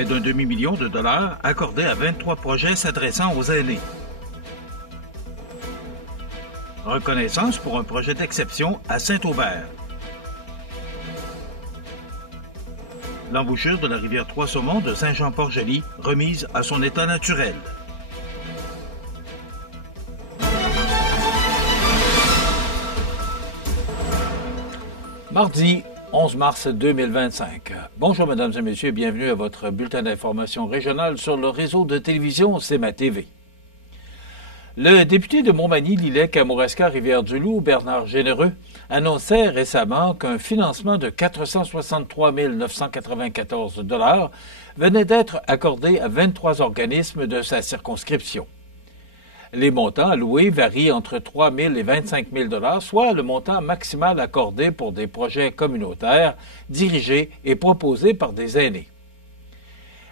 Près d'un demi-million de dollars accordés à 23 projets s'adressant aux aînés. Reconnaissance pour un projet d'exception à Saint-Aubert. L'embouchure de la rivière Trois-Saumons de Saint-Jean-Port-Joli remise à son état naturel. Mardi 11 mars 2025. Bonjour mesdames et messieurs, bienvenue à votre bulletin d'information régionale sur le réseau de télévision CMA TV. Le député de Montmagny-Lillet-Kamouraska-Rivière-du-Loup, Bernard Généreux, annonçait récemment qu'un financement de 463 994 $ venait d'être accordé à 23 organismes de sa circonscription. Les montants alloués varient entre 3 000 et 25 000 $, soit le montant maximal accordé pour des projets communautaires dirigés et proposés par des aînés.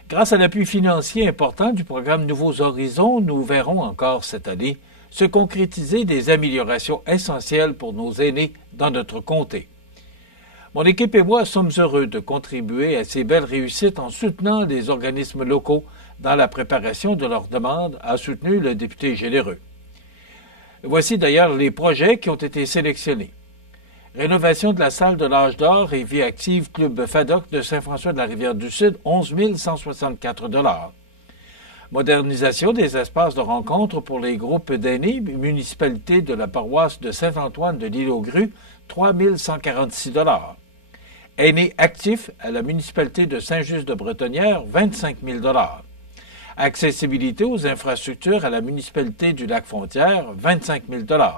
Grâce à l'appui financier important du programme Nouveaux Horizons, nous verrons encore cette année se concrétiser des améliorations essentielles pour nos aînés dans notre comté. Mon équipe et moi sommes heureux de contribuer à ces belles réussites en soutenant les organismes locaux dans la préparation de leurs demandes, a soutenu le député Généreux. Voici d'ailleurs les projets qui ont été sélectionnés. Rénovation de la salle de l'Âge d'Or et Vie active Club FADOC de Saint-François-de-la-Rivière-du-Sud, 11 164 $. Modernisation des espaces de rencontre pour les groupes d'aînés, municipalité de la paroisse de Saint-Antoine de l'Île-aux-Grues, 3 146 $. Aînés actifs à la municipalité de Saint-Just-de-Bretonnière, 25 000 $. Accessibilité aux infrastructures à la municipalité du Lac-Frontière, 25 000 $.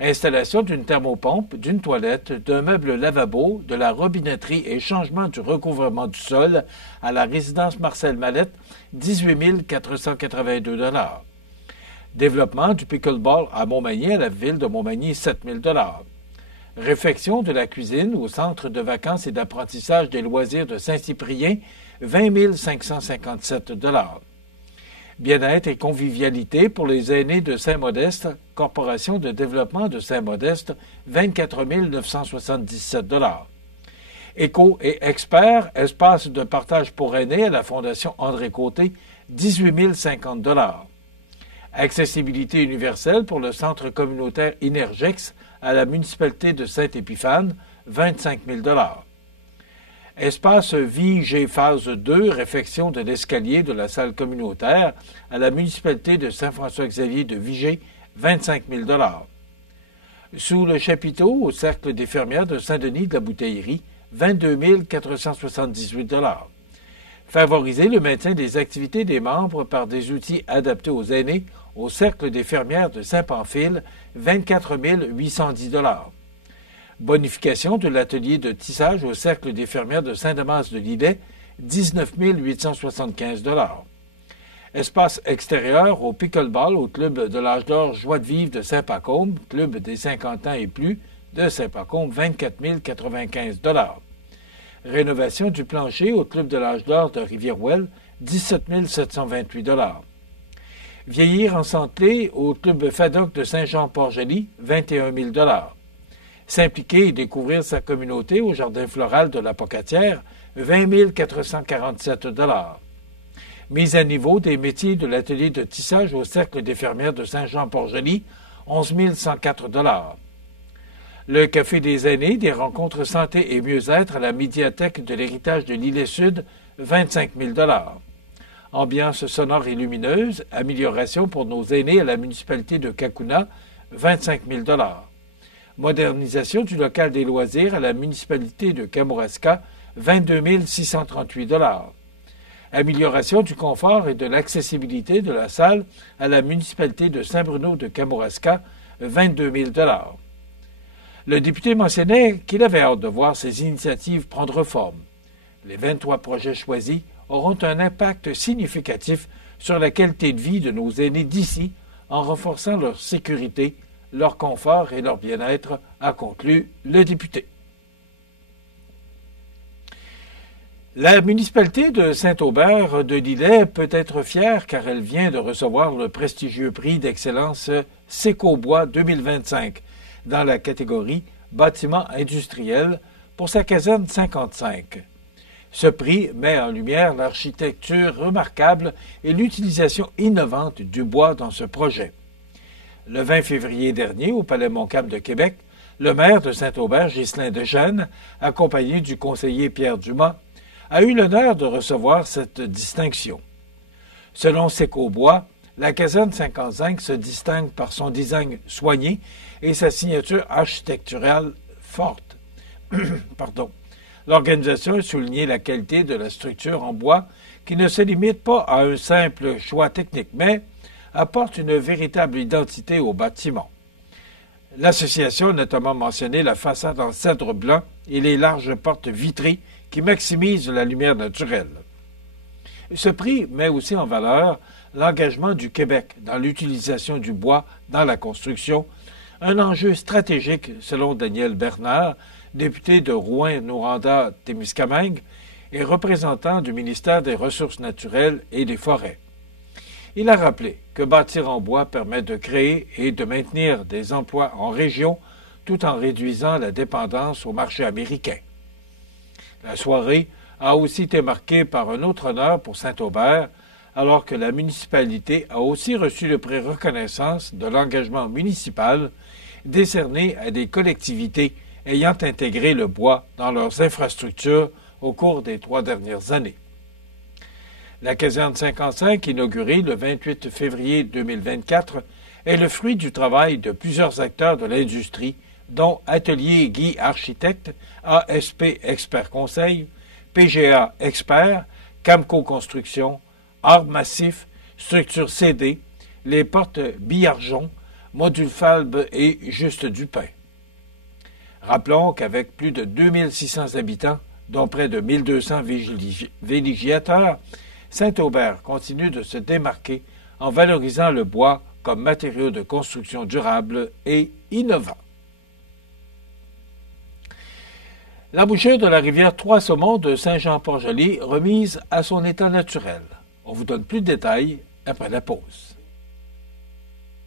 Installation d'une thermopompe, d'une toilette, d'un meuble lavabo, de la robinetterie et changement du recouvrement du sol à la résidence Marcel Mallette, 18 482 $. Développement du pickleball à Montmagny, à la ville de Montmagny, 7 000 $. Réfection de la cuisine au centre de vacances et d'apprentissage des loisirs de Saint-Cyprien, 20 557 $. Bien-être et convivialité pour les aînés de Saint-Modeste, Corporation de développement de Saint-Modeste, 24 977 $. Éco et experts, espace de partage pour aînés à la Fondation André Côté, 18 050 $. Accessibilité universelle pour le centre communautaire Inergex à la municipalité de Saint-Épiphane, 25 000 $. Espace Vie G phase 2, réfection de l'escalier de la salle communautaire à la municipalité de Saint-François-Xavier de Vigée, 25 000 $. Sous le chapiteau au Cercle des fermières de Saint-Denis de la Bouteillerie, 22 478 $. Favoriser le maintien des activités des membres par des outils adaptés aux aînés au Cercle des fermières de Saint-Pamphile, 24 810 $. Bonification de l'atelier de tissage au Cercle des fermières de Saint-Damas-de-Lillet, 19 875 $. Espace extérieur au pickleball au Club de l'Âge d'Or Joie de Vivre de Saint-Pacôme, Club des 50 ans et plus de Saint-Pacôme, 24 095 $. Rénovation du plancher au Club de l'Âge d'Or de Rivière-Ouelle, 17 728 $. Vieillir en santé au Club FADOC de Saint-Jean-Port-Joli, 21 000 $. S'impliquer et découvrir sa communauté au Jardin floral de la Pocatière, 20 447 $. Mise à niveau des métiers de l'atelier de tissage au Cercle des fermières de Saint-Jean-Port-Joli, 11 104 $. Le Café des aînés, des rencontres santé et mieux-être à la médiathèque de l'héritage de l'Île-Sud, 25 000 $. Ambiance sonore et lumineuse, amélioration pour nos aînés à la municipalité de Cacouna, 25 000 $. Modernisation du local des loisirs à la municipalité de Kamouraska, 22 638 $. Amélioration du confort et de l'accessibilité de la salle à la municipalité de Saint-Bruno de Kamouraska, 22 000 $. Le député mentionnait qu'il avait hâte de voir ces initiatives prendre forme. Les 23 projets choisis auront un impact significatif sur la qualité de vie de nos aînés d'ici en renforçant leur sécurité, leur confort et leur bien-être, a conclu le député. La municipalité de Saint-Aubert de Lillet peut être fière car elle vient de recevoir le prestigieux prix d'excellence Sécobois 2025 dans la catégorie bâtiment industriel pour sa caserne 55. Ce prix met en lumière l'architecture remarquable et l'utilisation innovante du bois dans ce projet. Le 20 février dernier, au Palais Montcalm de Québec, le maire de Saint-Aubert, Ghislain Degène, accompagné du conseiller Pierre Dumas, a eu l'honneur de recevoir cette distinction. Selon Secobois, la caserne 55 se distingue par son design soigné et sa signature architecturale forte. L'organisation a souligné la qualité de la structure en bois qui ne se limite pas à un simple choix technique, mais apporte une véritable identité au bâtiment. L'association a notamment mentionné la façade en cèdre blanc et les larges portes vitrées qui maximisent la lumière naturelle. Ce prix met aussi en valeur l'engagement du Québec dans l'utilisation du bois dans la construction, un enjeu stratégique selon Daniel Bernard, député de Rouyn-Noranda-Témiscamingue et représentant du ministère des Ressources naturelles et des Forêts. Il a rappelé que bâtir en bois permet de créer et de maintenir des emplois en région tout en réduisant la dépendance au marché américain. La soirée a aussi été marquée par un autre honneur pour Saint-Aubert, alors que la municipalité a aussi reçu le prix reconnaissance de l'engagement municipal décerné à des collectivités ayant intégré le bois dans leurs infrastructures au cours des 3 dernières années. La caserne 55, inaugurée le 28 février 2024, est le fruit du travail de plusieurs acteurs de l'industrie, dont Atelier Guy Architecte, ASP Expert Conseil, PGA Expert, Camco Construction, Art Massif, Structure CD, les portes Billargeon, Module Falbe et Juste Dupin. Rappelons qu'avec plus de 2600 habitants, dont près de 1200 villégiateurs, Saint-Aubert continue de se démarquer en valorisant le bois comme matériau de construction durable et innovant. L'embouchure de la rivière Trois-Saumons de Saint-Jean-Port-Joli remise à son état naturel. On vous donne plus de détails après la pause.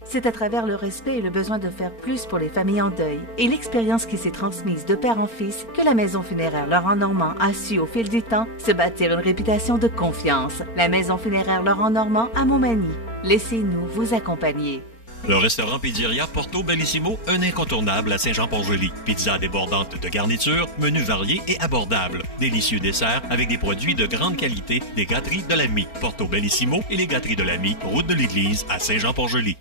C'est à travers le respect et le besoin de faire plus pour les familles en deuil et l'expérience qui s'est transmise de père en fils que la Maison funéraire Laurent Normand a su au fil du temps se bâtir une réputation de confiance. La Maison funéraire Laurent Normand à Montmagny. Laissez-nous vous accompagner. Le restaurant Pizzeria Porto Bellissimo, un incontournable à Saint-Jean-Port-Joli. Pizza débordante de garnitures, menus variés et abordables. Délicieux desserts avec des produits de grande qualité des gâteries de l'Ami. Porto Bellissimo et les gâteries de l'Ami, route de l'église à Saint-Jean-Port-Joli.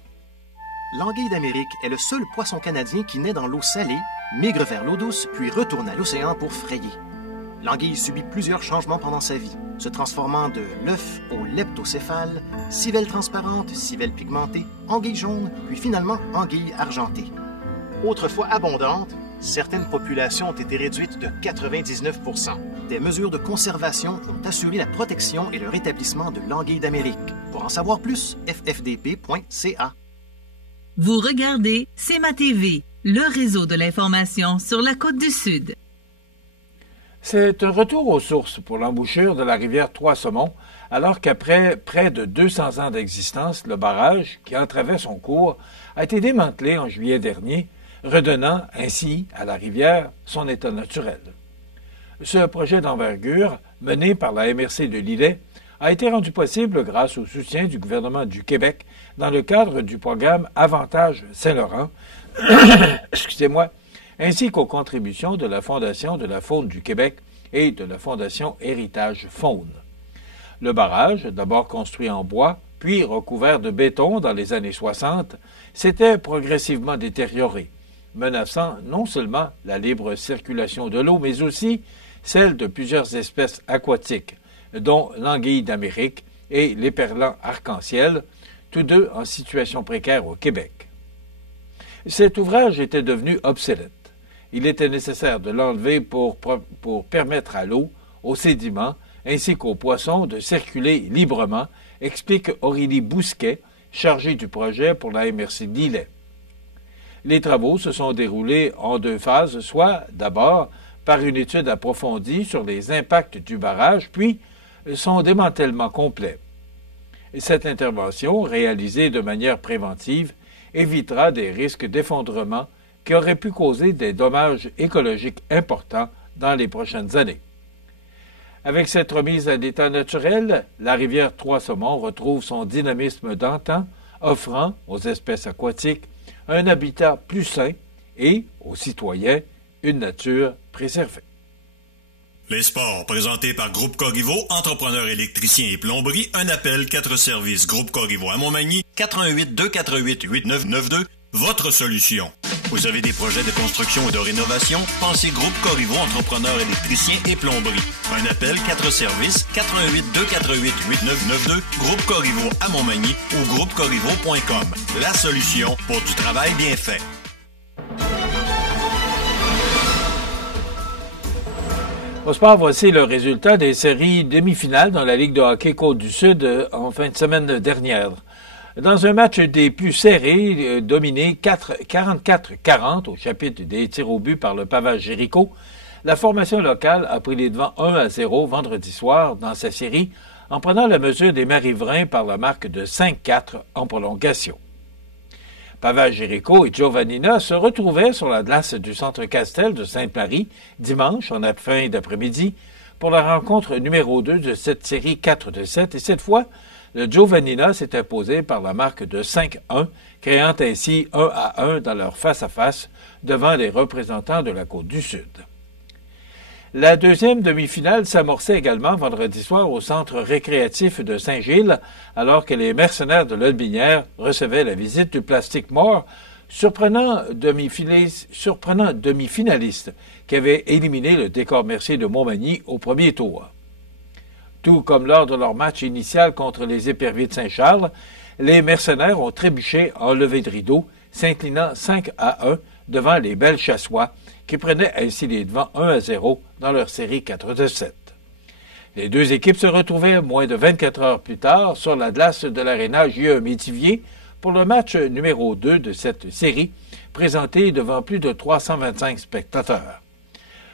L'anguille d'Amérique est le seul poisson canadien qui naît dans l'eau salée, migre vers l'eau douce, puis retourne à l'océan pour frayer. L'anguille subit plusieurs changements pendant sa vie, se transformant de l'œuf au leptocéphale, civelle transparente, civelle pigmentée, anguille jaune, puis finalement anguille argentée. Autrefois abondante, certaines populations ont été réduites de 99%. Des mesures de conservation ont assuré la protection et le rétablissement de l'anguille d'Amérique. Pour en savoir plus, ffdp.ca. Vous regardez CEMA TV, le réseau de l'information sur la Côte-du-Sud. C'est un retour aux sources pour l'embouchure de la rivière Trois-Saumons, alors qu'après près de 200 ans d'existence, le barrage, qui entravait son cours, a été démantelé en juillet dernier, redonnant ainsi à la rivière son état naturel. Ce projet d'envergure, mené par la MRC de Lillet, a été rendu possible grâce au soutien du gouvernement du Québec dans le cadre du programme Avantage Saint-Laurent, ainsi qu'aux contributions de la Fondation de la faune du Québec et de la Fondation Héritage Faune. Le barrage, d'abord construit en bois, puis recouvert de béton dans les années 60, s'était progressivement détérioré, menaçant non seulement la libre circulation de l'eau, mais aussi celle de plusieurs espèces aquatiques, dont l'anguille d'Amérique et l'éperlan arc-en-ciel, tous deux en situation précaire au Québec. Cet ouvrage était devenu obsolète. Il était nécessaire de l'enlever pour permettre à l'eau, aux sédiments, ainsi qu'aux poissons de circuler librement, explique Aurélie Bousquet, chargée du projet pour la MRC Lillet. Les travaux se sont déroulés en 2 phases, soit d'abord par une étude approfondie sur les impacts du barrage, puis son démantèlement complet. Cette intervention, réalisée de manière préventive, évitera des risques d'effondrement qui auraient pu causer des dommages écologiques importants dans les prochaines années. Avec cette remise à l'état naturel, la rivière Trois-Saumons retrouve son dynamisme d'antan, offrant aux espèces aquatiques un habitat plus sain et, aux citoyens, une nature préservée. Les sports, présentés par Groupe Corriveau, entrepreneurs électriciens et plomberie, un appel, 4 services. Groupe Corriveau à Montmagny, 88 248 8992, votre solution. Vous avez des projets de construction ou de rénovation? Pensez Groupe Corriveau, entrepreneurs électriciens et plomberie. Un appel, 4 services, 88 248 8992, Groupe Corriveau à Montmagny ou groupecorriveau.com. La solution pour du travail bien fait. Au sport, voici le résultat des séries demi-finales dans la Ligue de hockey Côte-du-Sud en fin de semaine dernière. Dans un match des plus serrés, dominé 44-40 au chapitre des tirs au but par le Pavage Jéricho, la formation locale a pris les devants 1-0 vendredi soir dans sa série en prenant la mesure des Marie-Vrins par la marque de 5-4 en prolongation. Pavage Jéricho et Giovannina se retrouvaient sur la glace du Centre Castel de Sainte-Marie dimanche en fin d'après-midi pour la rencontre numéro 2 de cette série 4-7 et cette fois, le Giovannina s'est imposé par la marque de 5-1, créant ainsi 1-1 dans leur face-à-face devant les représentants de la Côte-du-Sud. La deuxième demi-finale s'amorçait également vendredi soir au centre récréatif de Saint-Gilles, alors que les mercenaires de l'Aulbinière recevaient la visite du Plastic More, surprenant demi-finaliste qui avait éliminé le Décor Mercier de Montmagny au premier tour. Tout comme lors de leur match initial contre les Éperviers de Saint-Charles, les mercenaires ont trébuché en levée de rideau, s'inclinant 5-1 devant les Belles Chassois, qui prenaient ainsi les devants 1-0 dans leur série 4-7. Les deux équipes se retrouvaient moins de 24 heures plus tard sur la glace de l'Aréna J.E. Métivier pour le match numéro 2 de cette série, présenté devant plus de 325 spectateurs.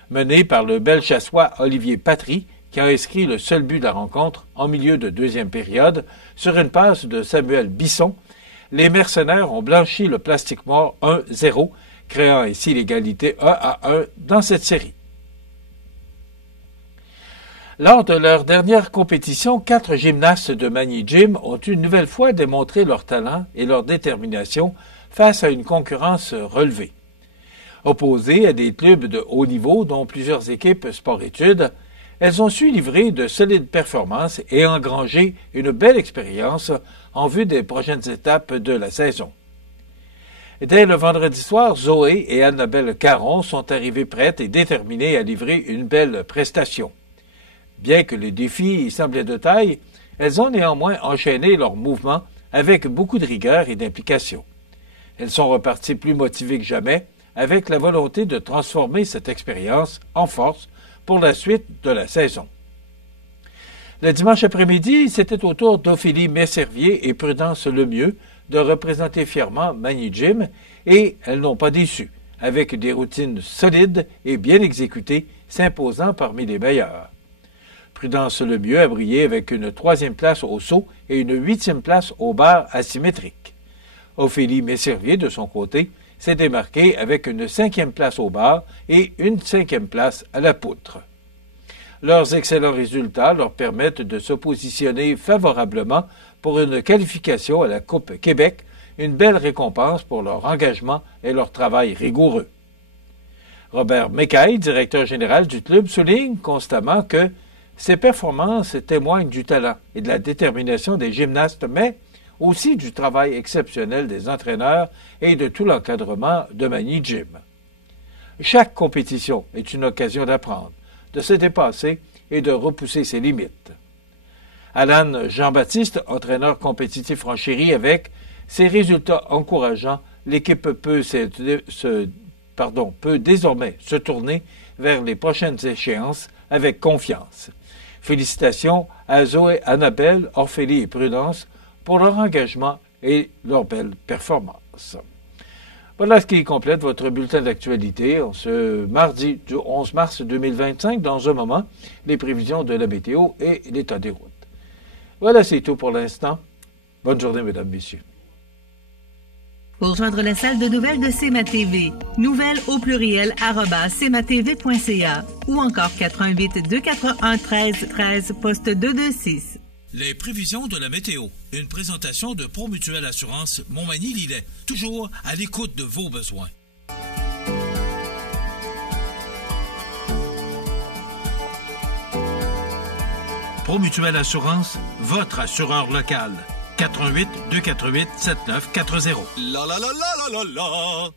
Mené par le Belchassois Olivier Patry, qui a inscrit le seul but de la rencontre en milieu de deuxième période sur une passe de Samuel Bisson, les mercenaires ont blanchi le Plastic Mort 1-0, créant ainsi l'égalité 1-1 dans cette série. Lors de leur dernière compétition, 4 gymnastes de Magny Gym ont une nouvelle fois démontré leur talent et leur détermination face à une concurrence relevée. Opposées à des clubs de haut niveau, dont plusieurs équipes sport-études, elles ont su livrer de solides performances et engranger une belle expérience en vue des prochaines étapes de la saison. Dès le vendredi soir, Zoé et Annabelle Caron sont arrivées prêtes et déterminées à livrer une belle prestation. Bien que les défis semblaient de taille, elles ont néanmoins enchaîné leurs mouvements avec beaucoup de rigueur et d'implication. Elles sont reparties plus motivées que jamais, avec la volonté de transformer cette expérience en force pour la suite de la saison. Le dimanche après-midi, c'était au tour d'Ophélie Messervier et Prudence Lemieux de représenter fièrement Magny Gym, et elles n'ont pas déçu, avec des routines solides et bien exécutées, s'imposant parmi les meilleures. Prudence Lemieux a brillé avec une 3e place au saut et une 8e place au bar asymétrique. Ophélie Messervier, de son côté, s'est démarquée avec une 5e place au bar et une 5e place à la poutre. Leurs excellents résultats leur permettent de se positionner favorablement pour une qualification à la Coupe Québec, une belle récompense pour leur engagement et leur travail rigoureux. Robert Mécaille, directeur général du club, souligne constamment que ces performances témoignent du talent et de la détermination des gymnastes, mais aussi du travail exceptionnel des entraîneurs et de tout l'encadrement de Magny Gym. Chaque compétition est une occasion d'apprendre, de se dépasser et de repousser ses limites. Alan Jean-Baptiste, entraîneur compétitif en Chérie, avec ses résultats encourageants, l'équipe peut désormais se tourner vers les prochaines échéances avec confiance. Félicitations à Zoé, Annabelle, Orphélie et Prudence pour leur engagement et leur belle performance. Voilà ce qui complète votre bulletin d'actualité en ce mardi du 11 mars 2025. Dans un moment, les prévisions de la météo et l'état des routes. Voilà, c'est tout pour l'instant. Bonne journée, mesdames, messieurs. Pour joindre la salle de nouvelles de CMA-TV, nouvelles au pluriel @cmatv.ca ou encore 88 241 13 13 poste 226. Les prévisions de la météo. Une présentation de Promutuelle Assurance Montmagny-Lillet. Toujours à l'écoute de vos besoins. Promutuelle Assurance, votre assureur local. 88 248 7940. La la la la la la la.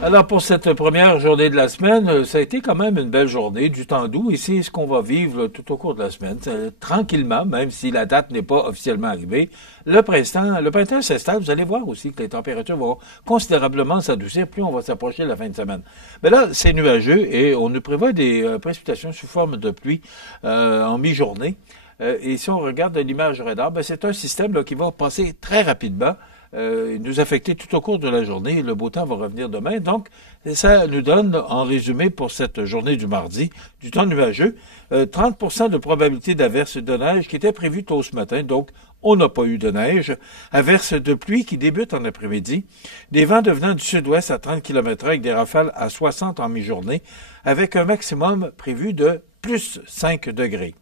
Alors, pour cette première journée de la semaine, ça a été quand même une belle journée, du temps doux, et c'est ce qu'on va vivre là, tout au cours de la semaine. Tranquillement, même si la date n'est pas officiellement arrivée, le printemps s'installe. Vous allez voir aussi que les températures vont considérablement s'adoucir, plus on va s'approcher de la fin de semaine. Mais là, c'est nuageux et on nous prévoit des précipitations sous forme de pluie en mi-journée. Et si on regarde l'image radar, c'est un système là, qui va passer très rapidement. Nous affecter tout au cours de la journée. Le beau temps va revenir demain. Donc, ça nous donne, en résumé, pour cette journée du mardi, du temps nuageux, 30% de probabilité d'averse de neige qui était prévue tôt ce matin. Donc, on n'a pas eu de neige. Averse de pluie qui débute en après-midi. Des vents devenant du sud-ouest à 30 km/h avec des rafales à 60 en mi-journée, avec un maximum prévu de plus 5 degrés.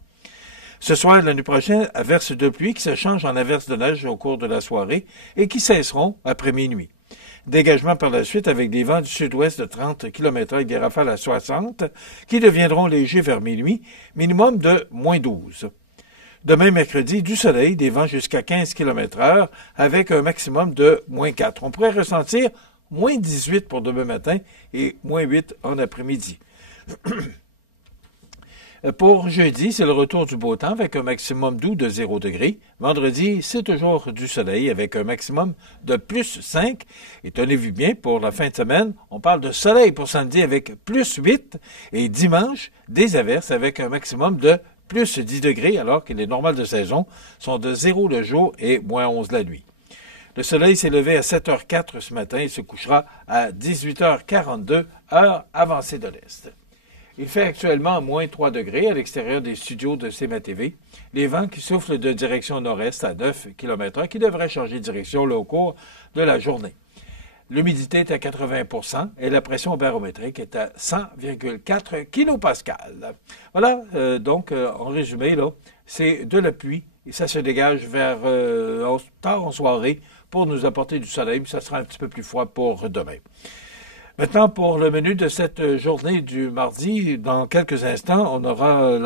Ce soir et la nuit prochaine, averses de pluie qui se changent en averses de neige au cours de la soirée et qui cesseront après minuit. Dégagement par la suite avec des vents du sud-ouest de 30 km/h avec des rafales à 60 qui deviendront légers vers minuit, minimum de moins 12. Demain, mercredi, du soleil, des vents jusqu'à 15 km/h avec un maximum de moins 4. On pourrait ressentir moins 18 pour demain matin et moins 8 en après-midi. Pour jeudi, c'est le retour du beau temps avec un maximum doux de 0 degré. Vendredi, c'est toujours du soleil avec un maximum de plus 5. Et tenez-vous bien, pour la fin de semaine, on parle de soleil pour samedi avec plus 8. Et dimanche, des averses avec un maximum de plus 10 degrés, alors que les normales de saison sont de 0 le jour et moins 11 la nuit. Le soleil s'est levé à 7h04 ce matin et se couchera à 18h42, heure avancée de l'Est. Il fait actuellement moins 3 degrés à l'extérieur des studios de CMA-TV. Les vents qui soufflent de direction nord-est à 9 km/h qui devraient changer de direction au cours de la journée. L'humidité est à 80% et la pression barométrique est à 100,4 kPa. Voilà, donc, en résumé, là, c'est de la pluie et ça se dégage vers tard en soirée pour nous apporter du soleil, mais ça sera un petit peu plus froid pour demain. Maintenant, pour le menu de cette journée du mardi, dans quelques instants, on aura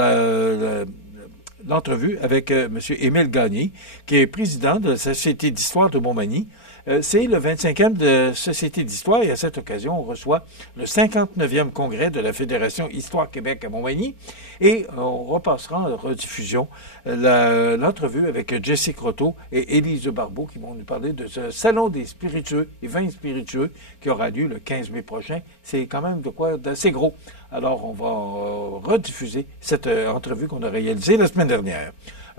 l'entrevue avec M. Émile Gagné, qui est président de la Société d'histoire de Montmagny. C'est le 25e de Société d'histoire et à cette occasion, on reçoit le 59e congrès de la Fédération Histoire Québec à Montmagny et on repassera en rediffusion l'entrevue avec Jessie Croteau et Élise Barbeau qui vont nous parler de ce salon des spiritueux et vins spiritueux qui aura lieu le 15 mai prochain. C'est quand même de quoi d'assez gros. Alors, on va rediffuser cette entrevue qu'on a réalisée la semaine dernière.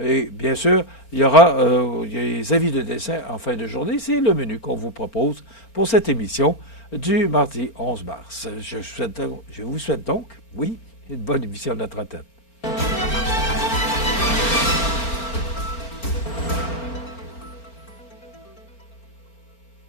Et bien sûr, il y aura les avis de dessert en fin de journée. C'est le menu qu'on vous propose pour cette émission du mardi 11 mars. Je vous souhaite donc, oui, une bonne émission de notre antenne.